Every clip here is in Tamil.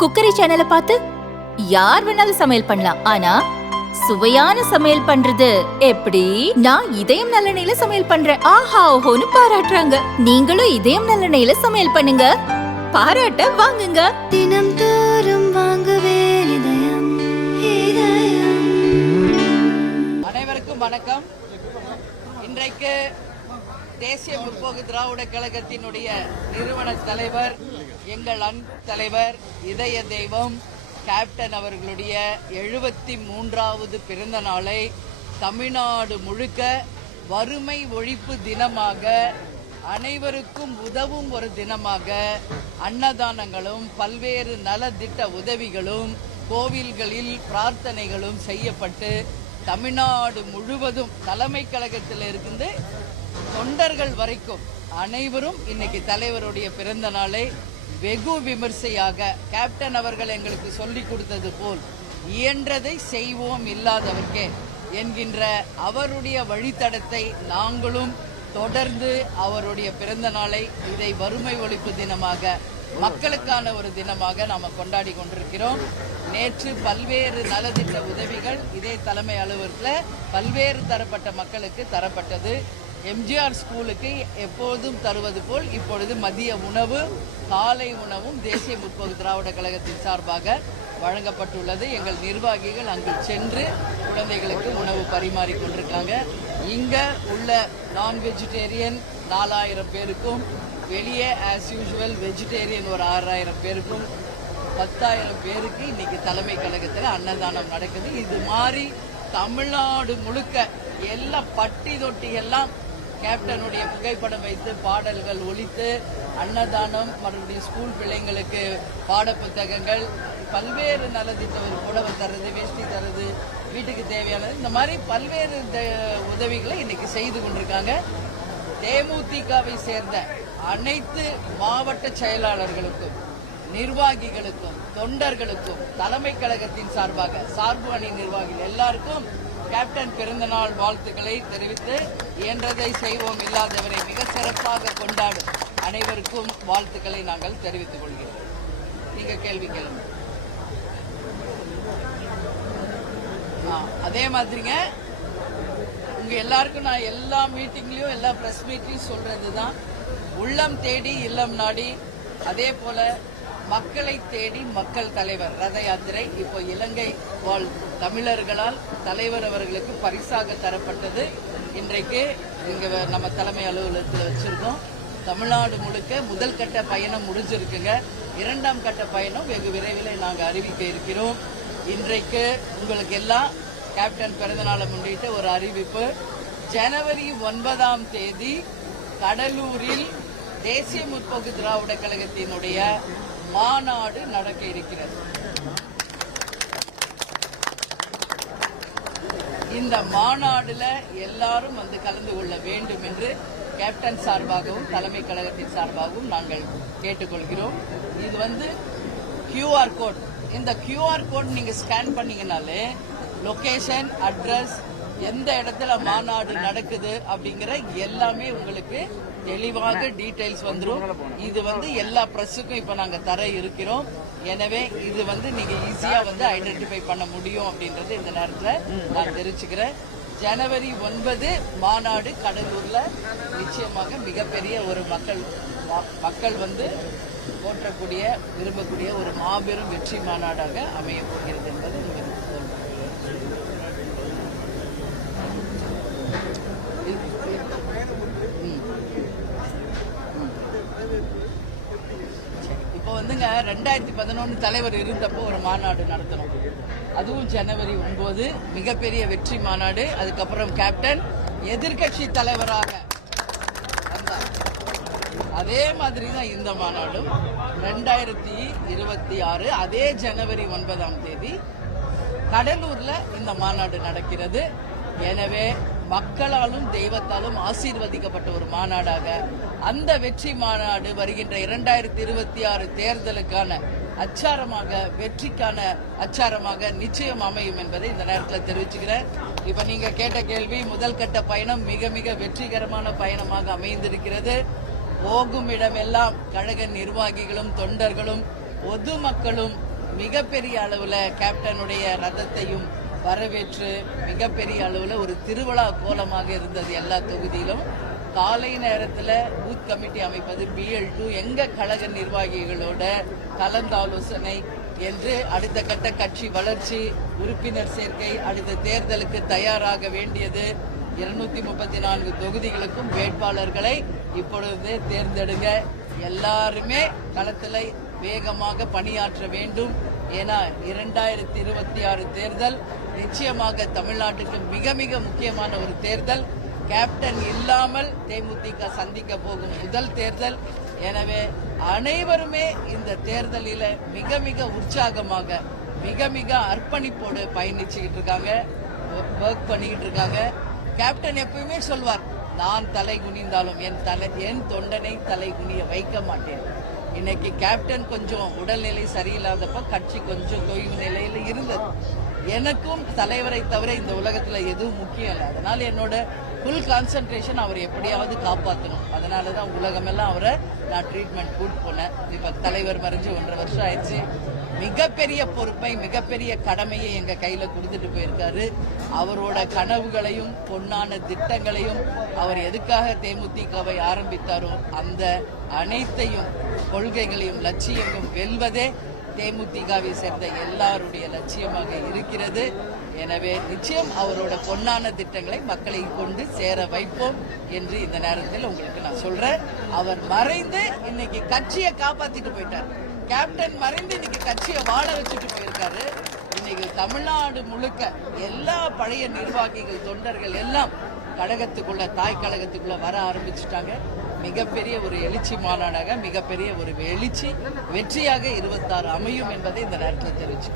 குக்கரி சேனலை பார்த்து யார் வேணாலும் சமையல் பண்ணலாம். ஆனா சுவையான சமையல் பண்றது எப்படி? நான் இதயம் நல்லெண்ணெயில சமையல் பண்றேன். ஆஹா ஓஹோன்னு பாராட்டுறாங்க. நீங்களும் இதயம் நல்லெண்ணெயில சமையல் பண்ணுங்க, பாராட்ட வாங்குங்க. தினம் தோறும் வாங்குவே இதயம் இதயம். அனைவருக்கும் வணக்கம். இன்றைக்கு தேசிய முற்போக்கு திராவிட கழகத்தினுடைய நிறுவன தலைவர், எங்கள் அன்பு தலைவர், இதய தெய்வம் கேப்டன் அவர்களுடைய 73வது பிறந்த நாளை தமிழ்நாடு முழுக்க வறுமை ஒழிப்பு தினமாக, அனைவருக்கும் உதவும் ஒரு தினமாக அன்னதானங்களும் பல்வேறு நலத்திட்ட உதவிகளும் கோவில்களில் பிரார்த்தனைகளும் செய்யப்பட்டு தமிழ்நாடு முழுவதும் தலைமை கழகத்தில் இருந்து தொண்டர்கள் வரைக்கும் அனைவரும் இன்னைக்கு தலைவருடைய பிறந்த நாளை வெகு விமர்சையாக கேப்டன் அவர்கள் எங்களுக்கு சொல்லிக் கொடுத்தது போல் இயன்றதை செய்வோம் இல்லாதவர்க்கே என்கின்ற அவருடைய வழித்தடத்தை நாங்களும் தொடர்ந்து அவருடைய பிறந்த நாளை இதை வறுமை ஒழிப்பு தினமாக, மக்களுக்கான ஒரு தினமாக நாம் கொண்டாடி கொண்டிருக்கிறோம். நேற்று பல்வேறு நலத்திட்ட உதவிகள் இதே தலைமை அலுவலகத்தில் பல்வேறு தரப்பட்ட மக்களுக்கு தரப்பட்டது. எம்ஜிஆர் ஸ்கூலுக்கு எப்போதும் தருவது போல் இப்பொழுது மதிய உணவு, காலை உணவும் தேசிய முற்போக்கு திராவிட கழகத்தின் சார்பாக வழங்கப்பட்டுள்ளது. எங்கள் நிர்வாகிகள் அங்கு சென்று குழந்தைகளுக்கு உணவு பரிமாறிக் கொண்டிருக்காங்க. இங்க உள்ள நான் வெஜிடேரியன் 4000 பேருக்கும், வெளியே ஆஸ் யூஷுவல் வெஜிடேரியன் ஒரு 6000 பேருக்கும், 10,000 பேருக்கு இன்னைக்கு தலைமை கழகத்தில் அன்னதானம் நடக்குது. இது மாதிரி தமிழ்நாடு முழுக்க எல்லா பட்டி தொட்டி எல்லாம் கேப்டனுடைய புகைப்படம் வைத்து பாடல்கள் ஒலித்து அன்னதானம், மறுபடியும் ஸ்கூல் பிள்ளைங்களுக்கு பாட புத்தகங்கள், பல்வேறு நலத்திட்ட ஒரு புடவை தருது, வேஷ்டி தருது, வீட்டுக்கு தேவையானது, இந்த மாதிரி பல்வேறு உதவிகளை இன்னைக்கு செய்து கொண்டிருக்காங்க. தேமுதிகவை சேர்ந்த அனைத்து மாவட்ட செயலாளர்களுக்கும், நிர்வாகிகளுக்கும், தொண்டர்களுக்கும் தலைமை கழகத்தின் சார்பாக சார்பு அணி நிர்வாகிகள் எல்லாருக்கும் கேப்டன் பிறந்தநாள் வாழ்த்துக்களை தெரிவித்து, இயன்றதை செய்வோம் இல்லாதவரை மிக சிறப்பாக கொண்டாடும் அனைவருக்கும் வாழ்த்துக்களை நாங்கள் தெரிவித்துக் கொள்கிறோம். நீங்க கேள்வி கேளுங்க. அதே மாதிரிங்க உங்க எல்லாருக்கும் நான் எல்லா மீட்டிங்லயும் எல்லா பிரஸ் மீட்லயும் சொல்றதுதான், உள்ளம் தேடி இல்லம் நாடி, அதே போல மக்களை தேடி மக்கள் தலைவர் ரத யாத்திரை இப்போ இலங்கை வாழ் தமிழர்களால் தலைவர் அவர்களுக்கு பரிசாக தரப்பட்டது. இன்றைக்கு இங்க நம்ம தலைமை அலுவலகத்தில் வச்சிருக்கோம். தமிழ்நாடு முழுக்க முதல் கட்ட பயணம் முடிஞ்சிருக்குங்க. 2ஆம் கட்ட பயணம் வெகு விரைவில் நாங்கள் அறிவிக்க இருக்கிறோம். இன்றைக்கு உங்களுக்கு எல்லாம் கேப்டன் பிறந்தநாளை முன்னிட்டு ஒரு அறிவிப்பு. ஜனவரி 9ஆம் தேதி கடலூரில் தேசிய முற்போக்கு திராவிட கழகத்தினுடைய மாநாடு நடக்க இருக்கிறது. இந்த மாநாடுல எல்லாரும் வந்து கலந்து கொள்ள வேண்டும் என்று கேப்டன் சார்பாகவும் தலைமை கழகத்தின் சார்பாகவும் நாங்கள் கேட்டுக்கொள்கிறோம். இது வந்து QR கோட். இந்த QR கோட் நீங்க ஸ்கேன் பண்ணீங்கனாலே லொகேஷன், அட்ரஸ், எந்த இடத்துல மாநாடு நடக்குது அப்படிங்கிற எல்லாமே உங்களுக்கு தெளிவாக டீடைல்ஸ் வந்துடும். இது வந்து எல்லா பிரஸுக்கும் இப்ப நாங்க தர இருக்கிறோம். எனவே இது வந்து நீங்க ஈஸியா வந்து ஐடென்டிஃபை பண்ண முடியும் அப்படின்றது இந்த நேரத்தில் நான் தெரிவிச்சுக்கிறேன். ஜனவரி 9 மாநாடு கடலூர்ல நிச்சயமாக மிகப்பெரிய ஒரு மக்கள் வந்து போற்றக்கூடிய, விரும்பக்கூடிய ஒரு மாபெரும் வெற்றி மாநாடாக அமைய போகிறது என்பது உங்களுக்கு இப்போ வந்துங்க 2011 தலைவர் இருந்தப்போ ஒரு மாநாடு நடத்தணும். அதுவும் ஜனவரி 9 மிகப்பெரிய வெற்றி மாநாடு. அதுக்கப்புறம் கேப்டன் எதிர்கட்சி தலைவராக வந்தார். அதே மாதிரி தான் இந்த மாநாடும் 2026 அதே ஜனவரி 9ஆம் தேதி கடலூர்ல இந்த மாநாடு நடக்கிறது. எனவே மக்களாலும் தெய்வத்தாலும் ஆசீர்வதிக்கப்பட்ட ஒரு மாநாடாக அந்த வெற்றி மாநாடு வருகின்ற 2026 தேர்தலுக்கான அச்சாரமாக, வெற்றிக்கான அச்சாரமாக நிச்சயம் அமையும் என்பதை இந்த நேரத்தில் தெரிவிச்சுக்கிறேன். இப்ப நீங்க கேட்ட கேள்வி, முதல் கட்ட பயணம் மிக மிக வெற்றிகரமான பயணமாக அமைந்திருக்கிறது. போகும் இடமெல்லாம் கழக நிர்வாகிகளும் தொண்டர்களும் பொதுமக்களும் மிகப்பெரிய அளவுல கேப்டனுடைய ரதத்தையும் வரவேற்று மிகப்பெரிய அளவுல ஒரு திருவிழா கோலமாக இருந்தது எல்லா தொகுதியிலும். காலை நேரத்தில் பூத் கமிட்டி அமைப்பது, BL2 எங்க கழக நிர்வாகிகளோட கலந்தாலோசனை என்று அடுத்த கட்ட கட்சி வளர்ச்சி, உறுப்பினர் சேர்க்கை, அடுத்த தேர்தலுக்கு தயாராக வேண்டியது. 234 தொகுதிகளுக்கும் வேட்பாளர்களை இப்பொழுதே தேர்ந்தெடுங்க. எல்லாருமே களத்தில் வேகமாக பணியாற்ற வேண்டும். ஏன்னா 2026 தேர்தல் நிச்சயமாக தமிழ்நாட்டுக்கு மிக மிக முக்கியமான ஒரு தேர்தல். கேப்டன் இல்லாமல் தேமுதிக சந்திக்க போகும் முதல் தேர்தல். எனவே அனைவருமே இந்த தேர்தலில் மிக மிக உற்சாகமாக, மிக மிக அர்ப்பணிப்போடு பயணிச்சுக்கிட்டு இருக்காங்க, ஒர்க் பண்ணிக்கிட்டு இருக்காங்க. கேப்டன் எப்பயுமே சொல்வார், நான் தலை குனிந்தாலும் என் தொண்டனை தலை குனிய வைக்க மாட்டேன். இன்னைக்கு கேப்டன் கொஞ்சம் உடல்நிலை சரியில்லாதப்ப கட்சி கொஞ்சம் தொய்வு நிலையில் இருந்தது. எனக்கும் தலைவரை தவிர இந்த உலகத்தில் எதுவும் முக்கியம் இல்லை. அதனால என்னோட ஃபுல் கான்சன்ட்ரேஷன் அவர் எப்படியாவது காப்பாற்றணும். அதனால தான் உலகமெல்லாம் அவரை நான் ட்ரீட்மெண்ட் கூட்டு போனேன். இப்போ தலைவர் மறைஞ்சு 1.5 வருஷம் ஆயிடுச்சு. மிகப்பெரிய பொறுப்பை, மிகப்பெரிய கடமையை எங்க கையில கொடுத்துட்டு போயிருக்காரு. அவரோட கனவுகளையும் பொன்னான திட்டங்களையும், அவர் எதுக்காக தேமுதிகவை ஆரம்பித்தாரோ அந்த அனைத்தையும், கொள்கைகளையும் லட்சியமும் வெல்வதே தேமுதிகவை சேர்ந்த எல்லாருடைய லட்சியமாக இருக்கிறது. எனவே நிச்சயம் அவரோட பொன்னான திட்டங்களை மக்களை கொண்டு சேர வைப்போம் என்று இந்த நேரத்தில் உங்களுக்கு நான் சொல்றேன். அவர் மறைந்து இன்னைக்கு கட்சியை காப்பாத்திட்டு போயிட்டார். கேப்டன் மறைந்து இன்னைக்கு கட்சியை வாழ வச்சுட்டு போயிருக்காரு. இன்னைக்கு தமிழ்நாடு முழுக்க எல்லா பழைய நிர்வாகிகள், தொண்டர்கள் எல்லாம் கழகத்துக்குள்ள, தாய் கழகத்துக்குள்ள வர ஆரம்பிச்சுட்டாங்க. மிகப்பெரிய ஒரு எழுச்சி மாநாடாக, மிகப்பெரிய ஒரு எழுச்சி வெற்றியாக 26 அமையும் என்பதை இந்த நேரத்தில் தெரிவிச்சு.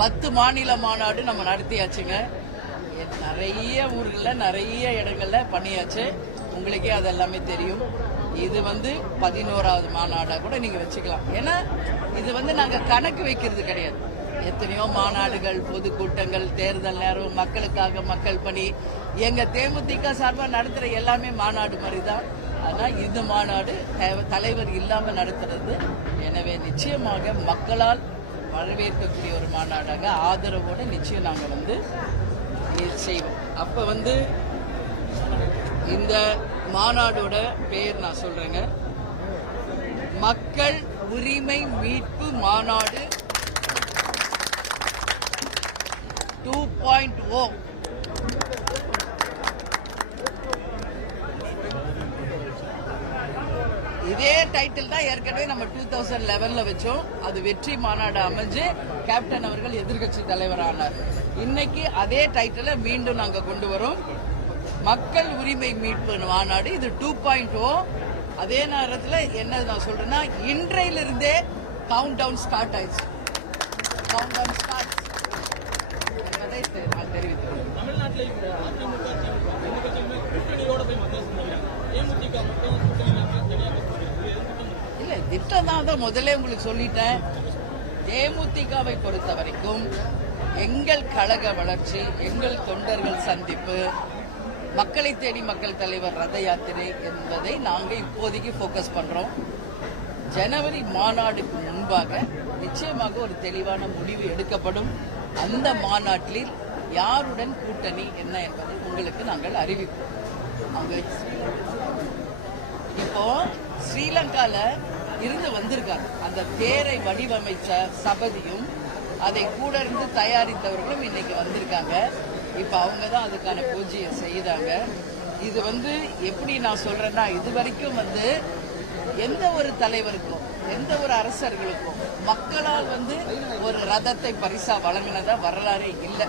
10 மாநில மாநாடு நம்ம நடத்தியாச்சுங்க. நிறைய ஊர்களில், நிறைய இடங்கள்ல பண்ணியாச்சு. உங்களுக்கே அது எல்லாமே தெரியும். இது 11வது மாநாடா கூட நீங்க வச்சுக்கலாம். ஏன்னா இது நாங்க கணக்கு வைக்கிறது கிடையாது. எத்தனையோ மாநாடுகள், பொதுக்கூட்டங்கள், தேர்தல் நேரம், மக்களுக்காக மக்கள் பணி, எங்க தேமுதிக சார்பாக நடத்துற எல்லாமே மாநாடு மாதிரி தான். ஆனா இந்த மாநாடு தலைவர் இல்லாம நடத்துறது. எனவே நிச்சயமாக மக்களால் வரவேற்கக்கூடிய ஒரு மாநாடாக ஆதரவோட நிச்சயம் நாங்க செய்வோம். அப்ப இந்த மாநாடோட பேர் நான் சொல்றேங்க, மக்கள் உரிமை மீட்பு மாநாடு 2.0. இதே டைட்டில் தான் ஏற்கனவே நம்ம 2011 வச்சோம். அது வெற்றி மாநாடு அமைஞ்சு கேப்டன் அவர்கள் எதிர்கட்சி தலைவர் ஆனார். இன்னைக்கு அதே டைட்டிலை மீண்டும் நாங்க கொண்டு வரோம், மக்கள் உரிமை மீட்பு மாநாடு. இது 2.0. அதே நேரத்தில் என்ன நான் சொல்றேன்னா, இன்றையிலிருந்தே கவுண்ட் டவுன் ஸ்டார்ட் ஆயிடுச்சு. கவுண்ட் டவுன் ஸ்டார்ட் என்பதை நான் தெரிவித்துள்ளேன். இல்ல, திட்டம் தான் முதல்ல உங்களுக்கு சொல்லிட்டேன். தேமுதிகவை பொறுத்த வரைக்கும் எங்கள் கழக வளர்ச்சி, எங்கள் தொண்டர்கள் சந்திப்பு, மக்களை தேடி மக்கள் தலைவர் ரத யாத்திரை என்பதை நாங்க இப்போதைக்கு போக்கஸ் பண்றோம். ஜனவரி மாநாடுக்கு முன்பாக நிச்சயமாக ஒரு தெளிவான முடிவு எடுக்கப்படும். அந்த மாநாட்டில் யாருடன் கூட்டணி என்ன என்பதை உங்களுக்கு நாங்கள் அறிவிப்போம். இப்போ ஸ்ரீலங்கால இருந்து வந்திருக்காங்க. அந்த தேரை வடிவமைச்ச சபதியும் அதை கூட இருந்து தயாரித்தவர்களும் இன்னைக்கு வந்திருக்காங்க. இப்ப அவங்க தான் அதுக்கான பூஜையை செய்தாங்க. இது எப்படி நான் சொல்றேன்னா, இது வரைக்கும் எந்த ஒரு தலைவருக்கும், எந்த ஒரு அரசர்களுக்கும் மக்களால் ஒரு ரதத்தை பரிசா வழங்கினதா வரலாறே இல்லை,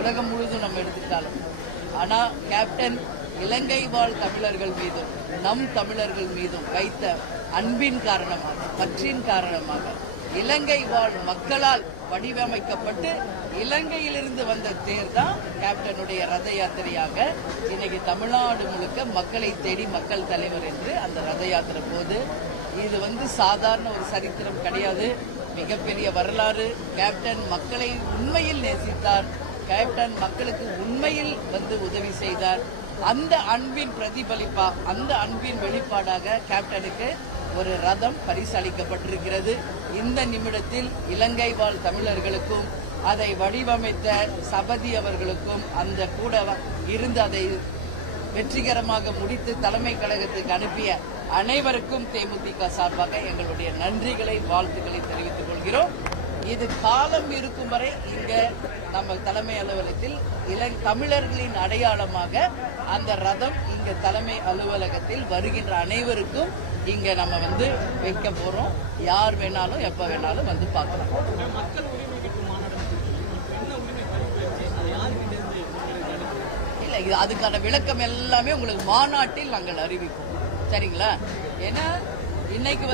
உலகம் முழுதும் நம்ம எடுத்துக்கிட்டாலும். ஆனா கேப்டன் இலங்கை வாழ் தமிழர்கள் மீதும் நம் தமிழர்கள் மீதும் வைத்த அன்பின் காரணமாக, பற்றின் காரணமாக, இலங்கை வாழ் மக்களால் வடிவமைக்கப்பட்டு இலங்கையிலிருந்து வந்த தேர் தான் கேப்டனுடைய ரத யாத்திரையாக இன்னைக்கு தமிழ்நாடு முழுக்க மக்களை தேடி மக்கள் தலைவர் என்று அந்த ரத யாத்திரை போது. இது சாதாரண ஒரு சரித்திரம் கிடையாது, மிகப்பெரிய வரலாறு. கேப்டன் மக்களை உண்மையில் நேசித்தார். கேப்டன் மக்களுக்கு உண்மையில் உதவி செய்தார். அந்த அன்பின் பிரதிபலிப்பா, அந்த அன்பின் வெளிப்பாடாக கேப்டனுக்கு ஒரு ரதம் பரிசளிக்கப்பட்டிருக்கிறது. இந்த நிமிடத்தில் இலங்கை வாழ் தமிழர்களுக்கும் அதை வடிவமைத்த சபதி அவர்களுக்கும் அந்த கூட இருந்து அதை வெற்றிகரமாக முடித்து தலைமை கழகத்துக்கு அனுப்பிய அனைவருக்கும் தேமுதிக சார்பாக எங்களுடைய நன்றிகளை, வாழ்த்துக்களை தெரிவித்துக் கொள்கிறோம். இது காலம் இருக்கும் வரை இங்க நம்ம தலைமை அலுவலகத்தில் தமிழர்களின் அடையாளமாக அந்த ரதம் இங்க தலைமை அலுவலகத்தில் வருகின்ற அனைவருக்கும் இங்க நம்ம வைக்க போறோம். யார் வேணாலும் எப்ப வேணாலும் பார்க்கலாம். இல்ல, இது அதுக்கான விளக்கம் எல்லாமே உங்களுக்கு மாநாட்டில் நாங்கள் அறிவிப்போம். சரிங்களா? ஏன்னா இன்னைக்கு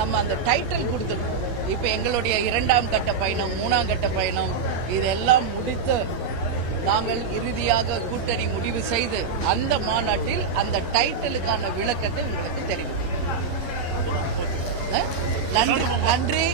நம்ம அந்த டைட்டில் கொடுத்துருக்கோம். இப்ப எங்களுடைய 2ஆம் கட்ட பயணம், 3ஆம் கட்ட பயணம் இதெல்லாம் முடித்து நாங்கள் இறுதியாக கூட்டணி முடிவு செய்து அந்த மாநாட்டில் அந்த டைட்டிலுக்கான விளக்கத்தை உங்களுக்கு தெரிவிப்போம். நன்றி.